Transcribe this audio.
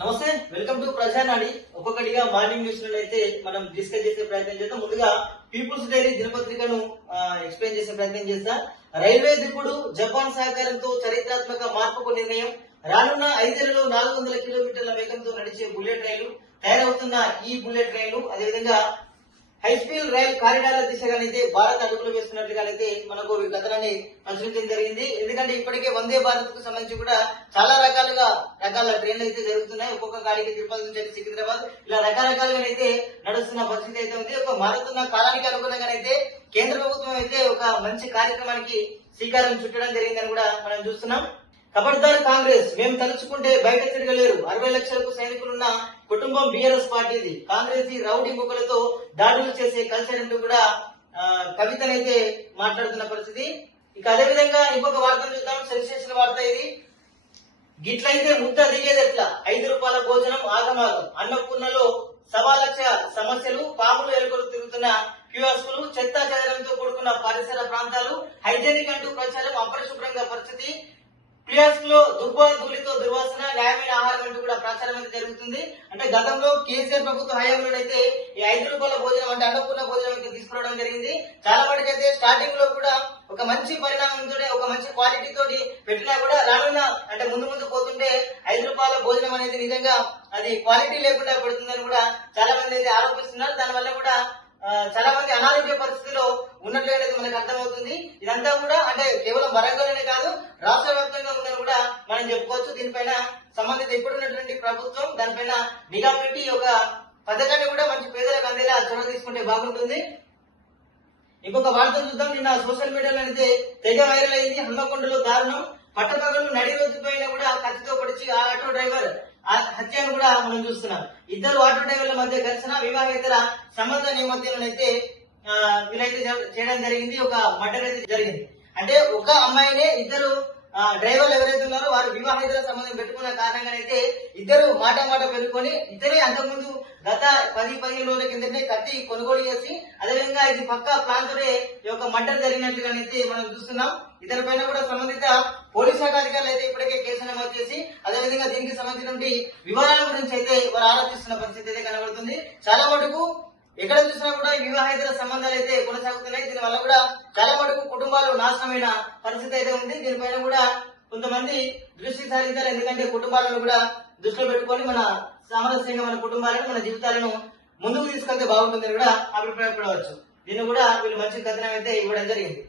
నమస్తే, welcome to ప్రజానాడి. ఒక్కొక్కటిగా morning news అయితే మనం డిస్కస్ చేసే ప్రయత్నం చేద్దాం. ముందుగా పీపుల్స్ డైరీ దినపత్రికను ఎక్స్ప్లెయిన్ చేసే ప్రయత్నం చేస్తా. రైల్వే దిప్పుడు జపాన్ సహకారంతో చరిత్రాత్మక మార్పుకు నిర్ణయం. రానున్న 5 ఏళ్లలో 400 కిలోమీటర్ల వేగంతో నడిచే బుల్లెట్ రైలు తయారవుతున్న ఈ బుల్లెట్ రైలు అదేవిధంగా హైస్పీడ్ రైల్ కారిడార్ల దిశగానైతే భారత్ అడుగులు వేస్తున్నట్లుగానైతే మనకు ఈ కథనాన్ని పరిశీలించడం జరిగింది. ఎందుకంటే ఇప్పటికే వందే భారత్ కు సంబంధించి కూడా చాలా రకాల ట్రైన్లు అయితే జరుగుతున్నాయి. ఒక్కొక్క గాడికి తిరుపతి నుంచి సికింద్రాబాద్ ఇలా రకరకాలుగా అయితే నడుస్తున్న పరిస్థితి అయితే ఉంది. ఒక మారుతున్న కాలానికి అనుగుణంగానైతే కేంద్ర ప్రభుత్వం అయితే ఒక మంచి కార్యక్రమానికి శ్రీకారం చుట్టడం జరిగిందని కూడా మనం చూస్తున్నాం. ఖబర్దార్ కాంగ్రెస్, మేము తలుచుకుంటే బయట తిరగలేరు. 60 లక్షలకు సైనికులున్న కుటుంబం బీఆర్ఎస్ పార్టీది. కాంగ్రెస్ రౌడీ ముగ్గులతో దాడులు చేసే కల్చర్ అంటూ కూడా కవితనైతే మాట్లాడుతున్న పరిస్థితి. ఇక అదేవిధంగా ఇంకొక వార్త చూద్దాం. సెన్సేషన్ వార్త ఇది. గిట్లయితే ముద్ద దిగేది ఎట్లా? 5 రూపాయల భోజనం ఆగమాగం. అన్నపూర్ణలో 1.25 లక్ష సమస్యలు. పాములు ఎలుకలు తిరుగుతున్న క్యూఆర్స్లు, చెత్తా చెదరంతో కూడుకున్న పరిసర ప్రాంతాలు, హైజెనిక్ అంటూ ప్రచారం, అపరిశుభ్రంగా పరిస్థితి. క్యూఆర్స్ లో ధూళితో దుర్వాసన, న్యాయమైన ఆహారం అంటూ కూడా ప్రచారం అయితే జరుగుతుంది. అంటే గతంలో కేసీఆర్ ప్రభుత్వ హయాంలో అయితే ఈ 5 రూపాయల భోజనం అంటే అన్నపూర్ణ భోజనం అయితే తీసుకురావడం జరిగింది. చాలా మటుకు అయితే స్టార్టింగ్ లో కూడా ఒక మంచి పరిణామంతో ఒక మంచి క్వాలిటీ తోటి పెట్టినా కూడా రానున్న అంటే ముందు పోతుంటే 5 రూపాయల భోజనం అనేది నిజంగా అది క్వాలిటీ లేకుండా పెడుతుందని కూడా చాలా మంది అయితే ఆరోపిస్తున్నారు. దానివల్ల కూడా చాలా మంది అనారోగ్య పరిస్థితిలో ఉన్నట్లుగా మనకు అర్థమవుతుంది. ఇదంతా కూడా అంటే కేవలం వరంగల్లోనే కాదు రాష్ట్ర వ్యాప్తంగా ఉందని కూడా మనం చెప్పుకోవచ్చు. దీనిపైన సంబంధిత ఇప్పుడున్నటువంటి ప్రభుత్వం దానిపైన నిఘా పెట్టి ఒక పథకాన్ని కూడా మంచి పేదలకు అందేలా చొరవ తీసుకుంటే బాగుంటుంది. ఇంకొక వార్త చూద్దాం. నిన్న సోషల్ మీడియాలో అయితే తెగ వైరల్ అయింది. హన్మకొండలో దారుణం. పట్టపగలు నడి రోడ్డు పైన కూడా కత్తితో పొడిచి ఆ ఆటో డ్రైవర్ హత్యను కూడా మనం చూస్తున్నాం. ఇద్దరు ఆటో డ్రైవర్ల మధ్య ఘర్షణ, వివాహేతర సంబంధ నేపథ్యంలోనైతే వీళ్ళైతే చేయడం జరిగింది. ఒక మర్డర్ అయితే జరిగింది. అంటే ఒక అమ్మాయినే ఇద్దరు డ్రైవర్లు ఎవరైతే ఉన్నారో వారు వివాహేతర సంబంధం పెట్టుకున్న కారణంగానైతే ఇద్దరు మాట పెట్టుకొని ఇద్దరే అంతకుముందు గత 10-15 రోజుల కిందనే కత్తి కొనుగోలు చేసి అదేవిధంగా ఇది పక్కా ప్లాన్ తోనే ఈ యొక్క మర్డర్ జరిగినట్లుగానైతే మనం చూస్తున్నాం. ఇతని పైన కూడా సంబంధిత పోలీస్ శాఖ అధికారులు అయితే ఇప్పటికే కేసు నమోదు చేసి అదేవిధంగా దీనికి సంబంధించిన వివరాల గురించి అయితే వారు ఆలోచిస్తున్న పరిస్థితి అయితే కనబడుతుంది. చాలా మటుకు ఎక్కడ చూసినా కూడా వివాహేతర సంబంధాలు అయితే కొనసాగుతున్నాయి. దీని వల్ల కూడా చాలా మటుకు కుటుంబాలు నాశనమైన పరిస్థితి అయితే ఉంది. దీనిపైన కూడా కొంతమంది దృష్టి సారించారు. ఎందుకంటే కుటుంబాలను కూడా దృష్టిలో పెట్టుకొని మన సామరస్యంగా మన కుటుంబాలను మన జీవితాలను ముందుకు తీసుకెళ్తే బాగుంటుందని కూడా అభిప్రాయపడవచ్చు. దీన్ని కూడా వీళ్ళు మంచి కథనం అయితే ఇవ్వడం జరిగింది.